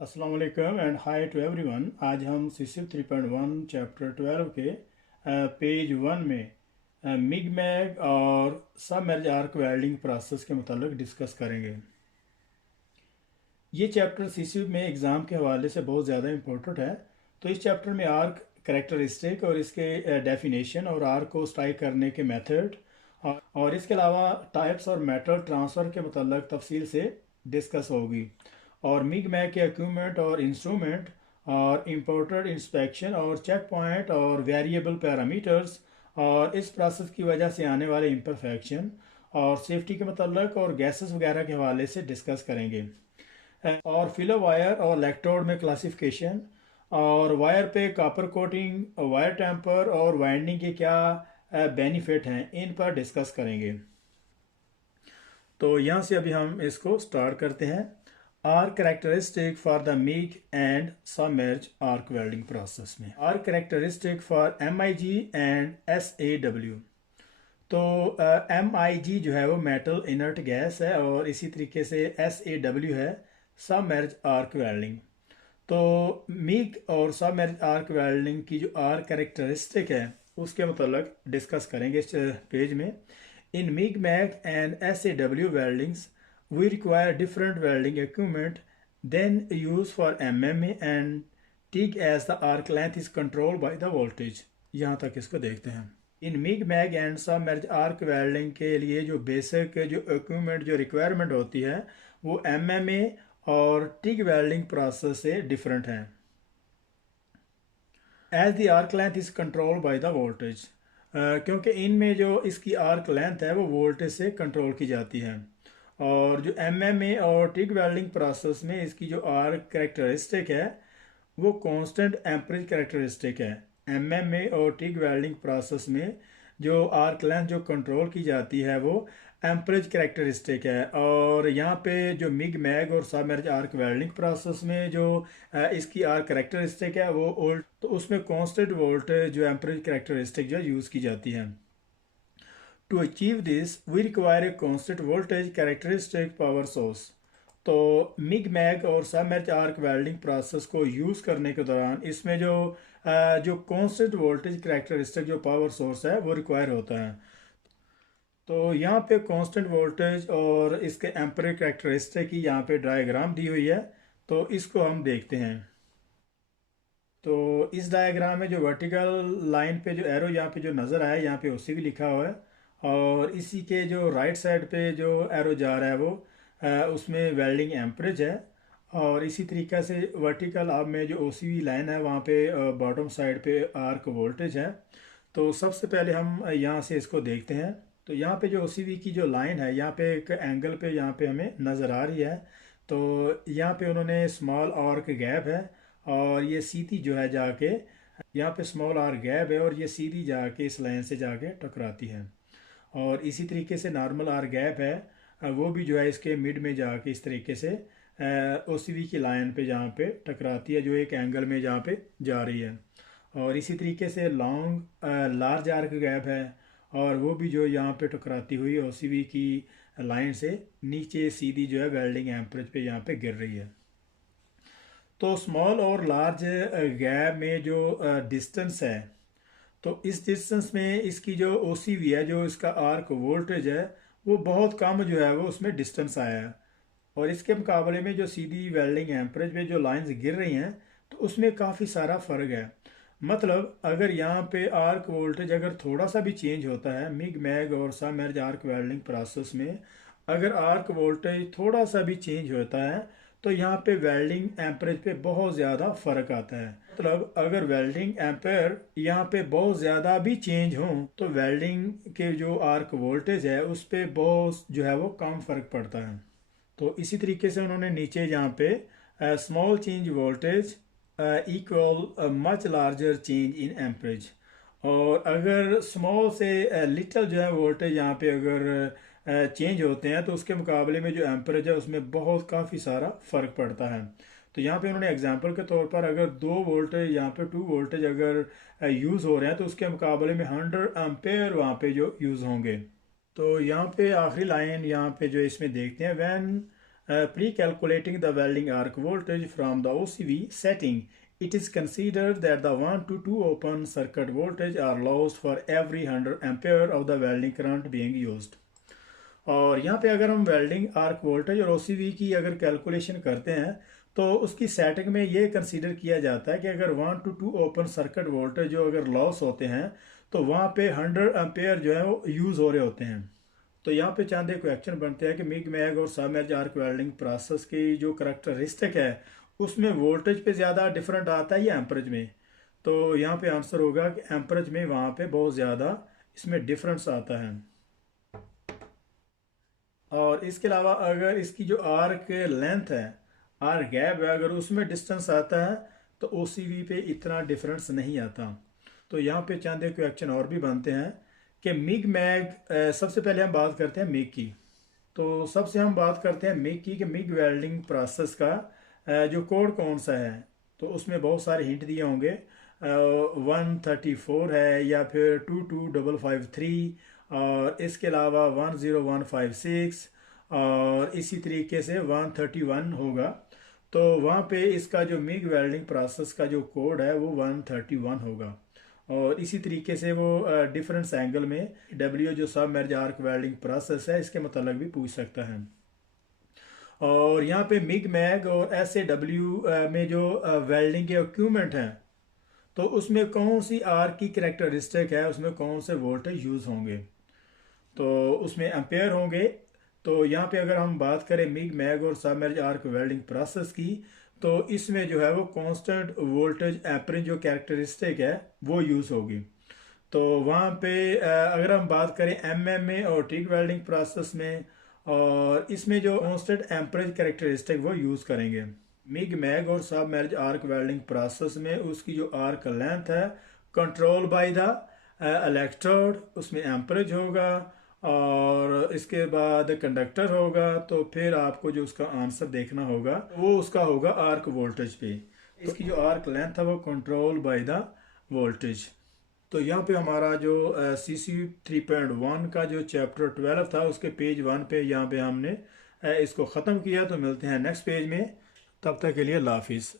अस्सलाम वालेकुम and hi to everyone. आज हम सीसीफ 3.1 चैप्टर 12 के पेज 1 में मिग मैग और सब मैरिज आर्क वेल्डिंग प्रोसेस के मुतालिक डिस्कस करेंगे। ये चैप्टर सीसीफ में एग्ज़ाम के हवाले से बहुत ज़्यादा इम्पोर्टेंट है। तो इस चैप्टर में आर्क करेक्टरिस्टिक और इसके डेफिनेशन और आर्क को स्ट्राइक करने के मेथड और इसके अलावा टाइप्स और मेटल ट्रांसफ़र के मुतालिक तफसील से डिस्कस होगी। और मिग मैग के इक्विपमेंट और इंस्ट्रूमेंट और इम्पोर्टेड इंस्पेक्शन और चेक पॉइंट और वेरिएबल पैरामीटर्स और इस प्रोसेस की वजह से आने वाले इम्परफेक्शन और सेफ्टी के मतलब और गैसेस वगैरह के हवाले से डिस्कस करेंगे। और फिलो वायर और इलेक्ट्रोड में क्लासिफिकेशन और वायर पे कॉपर कोटिंग, वायर टेम्पर और वाइंडिंग के क्या बेनिफिट हैं, इन पर डिस्कस करेंगे। तो यहाँ से अभी हम इसको स्टार्ट करते हैं। Arc characteristic for the MIG and submerge arc welding process में arc characteristic for MIG and SAW। तो MIG जो है वो मेटल इनर्ट गैस है और इसी तरीके से SAW है सबमर्ज आर्क वेल्डिंग। तो मिग और सबमर्ज आर्क वेल्डिंग की जो आर करेक्टरिस्टिक है उसके मतलब डिस्कस करेंगे इस पेज में। इन MIG, MAG and SAW weldings, we require different welding equipment than used for MMA and TIG as the arc length is controlled by the voltage। यहाँ तक इसको देखते हैं। इन MIG, MAG and submerge arc welding के लिए जो basic जो equipment जो रिक्वायरमेंट होती है वो MMA और TIG वेल्डिंग प्रोसेस से डिफरेंट है। As the arc length is control by the voltage, क्योंकि इनमें जो इसकी आर्क लेंथ है वो वोल्टेज से कंट्रोल की जाती है। और जो MMA और टिग वेल्डिंग प्रोसेस में इसकी जो आर्क करेक्टरिस्टिक है वो कांस्टेंट एम्परेज करेक्टरिस्टिक है। MMA और टिग वेल्डिंग प्रोसेस में जो आर्क लेंथ जो कंट्रोल की जाती है वो एम्परेज करेक्टरिस्टिक है। और यहाँ पे जो मिग मैग और सबमर्ज आर्क वेल्डिंग प्रोसेस में जो इसकी आर्क करेक्टरिस्टिक है वो ओल्ड, तो उसमें कांस्टेंट वोल्टेज जो एम्परेज करेक्टरिस्टिक जो यूज़ की जाती है। To achieve this we require a constant voltage characteristic power source. तो मिग मैग और सबमर्ज आर्क वेल्डिंग प्रोसेस को यूज़ करने के दौरान इसमें जो कांस्टेंट वोल्टेज कैरेक्टरिस्टिक जो पावर सोर्स है वो रिक्वायर होता है। तो यहाँ पे कांस्टेंट वोल्टेज और इसके एम्परेज कैरेक्टरिस्टिक की यहाँ पे डायग्राम दी हुई है, तो इसको हम देखते हैं। तो इस डायग्राम में जो वर्टिकल लाइन पे जो एरो यहाँ पे जो नज़र आया यहाँ पे OCV लिखा हुआ है और इसी के जो राइट साइड पे जो एरो जा रहा है वो उसमें वेल्डिंग एम्परेज है। और इसी तरीके से वर्टिकल अब में जो OCV लाइन है वहाँ पे बॉटम साइड पे आर्क वोल्टेज है। तो सबसे पहले हम यहाँ से इसको देखते हैं। तो यहाँ पे जो OCV की जो लाइन है यहाँ पे एक एंगल पे यहाँ पे हमें नज़र आ रही है। तो यहाँ पे उन्होंने स्मॉल आर्क गैप है और ये सीधी जो है जाके यहाँ पे स्मॉल आर गैप है और ये सीधी जाके इस लाइन से जाके टकराती है। और इसी तरीके से नॉर्मल आर गैप है, वो भी जो है इसके मिड में जाके इस तरीके से OCV की लाइन पे जहाँ पे टकराती है जो एक एंगल में जहाँ पे जा रही है। और इसी तरीके से लॉन्ग लार्ज आर्क गैप है और वो भी जो यहाँ पे टकराती हुई OCV की लाइन से नीचे सीधी जो है वेल्डिंग एम्परेज पे यहाँ पे गिर रही है। तो स्मॉल और लार्ज गैप में जो डिस्टेंस है, तो इस डिस्टेंस में इसकी जो OCV है जो इसका आर्क वोल्टेज है वो बहुत कम जो है वो उसमें डिस्टेंस आया है। और इसके मुकाबले में जो सीधी वेल्डिंग एम्परेज में जो लाइंस गिर रही हैं तो उसमें काफ़ी सारा फ़र्क है। मतलब अगर यहाँ पे आर्क वोल्टेज अगर थोड़ा सा भी चेंज होता है मिग मैग और सबमर्ज आर्क वेल्डिंग प्रोसेस में, अगर आर्क वोल्टेज थोड़ा सा भी चेंज होता है तो यहाँ पे वेल्डिंग एम्परेज पे बहुत ज़्यादा फ़र्क आता है। मतलब अगर वेल्डिंग एम्पेयर यहाँ पे बहुत ज़्यादा भी चेंज हो तो वेल्डिंग के जो आर्क वोल्टेज है उस पर बहुत जो है वो कम फ़र्क पड़ता है। तो इसी तरीके से उन्होंने नीचे यहाँ पे small change voltage equal much larger change in amperage. और अगर स्मॉल से लिटल जो है वोल्टेज यहाँ पे अगर चेंज होते हैं तो उसके मुकाबले में जो एम्परेज है उसमें बहुत काफ़ी सारा फ़र्क पड़ता है। तो यहाँ पे उन्होंने एग्जांपल के तौर पर अगर 2 वोल्टेज यहाँ पे 2 वोल्टेज अगर यूज़ हो रहे हैं तो उसके मुकाबले में 100 एम्पेयर वहाँ पे जो यूज़ होंगे। तो यहाँ पे आखिरी लाइन यहाँ पे जो इसमें देखते हैं, when Pre-calculating the welding arc voltage from the OCV setting, it is considered that the 1 to 2 open circuit voltage are lost for every 100 ampere of the welding current being used. और यहाँ पे अगर हम वेल्डिंग आर्क वोल्टेज और OCV की अगर calculation करते हैं तो उसकी सेटिंग में ये कंसीडर किया जाता है कि अगर 1 to 2 ओपन सर्किट वोल्टेज जो अगर लॉस होते हैं तो वहाँ पे 100 एम्पेयर जो है वो यूज़ हो रहे होते हैं। तो यहाँ पे चंद एक क्वेश्चन बनते हैं कि मिग मैग और सबमर्ज आर्क वेल्डिंग प्रोसेस की जो करैक्टरिस्टिक है उसमें वोल्टेज पे ज़्यादा डिफरेंट आता है या एम्परेज में। तो यहाँ पे आंसर होगा कि एम्परेज में वहाँ पे बहुत ज़्यादा इसमें डिफरेंस आता है। और इसके अलावा अगर इसकी जो आर्क लेंथ है, आर्क गैप है, अगर उसमें डिस्टेंस आता है तो OCV पे इतना डिफरेंस नहीं आता। तो यहाँ पे चंद एक क्वेश्चन और भी बनते हैं कि मिग मैग, सबसे पहले हम बात करते हैं मिग की। तो सबसे हम बात करते हैं मिग की कि मिग वेल्डिंग प्रोसेस का जो कोड कौन सा है। तो उसमें बहुत सारे हिंट दिए होंगे, 134 है या फिर 22553 और इसके अलावा 10156 और इसी तरीके से 131 होगा। तो वहाँ पे इसका जो मिग वेल्डिंग प्रोसेस का जो कोड है वो 131 होगा। और इसी तरीके से वो डिफरेंस एंगल में W जो सबमर्ज आर्क वेल्डिंग प्रोसेस है इसके मतलब भी पूछ सकता है। और यहाँ पे मिग मैग और SAW में जो वेल्डिंग के इक्विपमेंट हैं तो उसमें कौन सी आर्क की कैरेक्टरिस्टिक है, उसमें कौन से वोल्टेज यूज़ होंगे, तो उसमें एम्पेयर होंगे। तो यहाँ पे अगर हम बात करें मिग मैग और सबमर्ज आर्क वेल्डिंग प्रोसेस की तो इसमें जो है वो कांस्टेंट वोल्टेज एम्परिंग जो कैरेक्टरिस्टिक है वो यूज़ होगी। तो वहाँ पे अगर हम बात करें MM में और टिग वेल्डिंग प्रोसेस में, और इसमें जो कांस्टेंट एम्परेज कैरेक्टरिस्टिक वो यूज़ करेंगे। मिग मैग और सबमर्ज आर्क वेल्डिंग प्रोसेस में उसकी जो आर्क लेंथ है कंट्रोल बाय द इलेक्ट्रोड, उसमें एम्परेज होगा और इसके बाद कंडक्टर होगा। तो फिर आपको जो उसका आंसर देखना होगा वो उसका होगा आर्क वोल्टेज पे। इसकी जो आर्क लेंथ है वो कंट्रोल बाय द वोल्टेज। तो यहाँ पे हमारा जो CC 3.1 का जो चैप्टर 12 था उसके पेज 1 पे यहाँ पे हमने इसको ख़त्म किया। तो मिलते हैं नेक्स्ट पेज में, तब तक के लिए अल्लाह हाफिज़।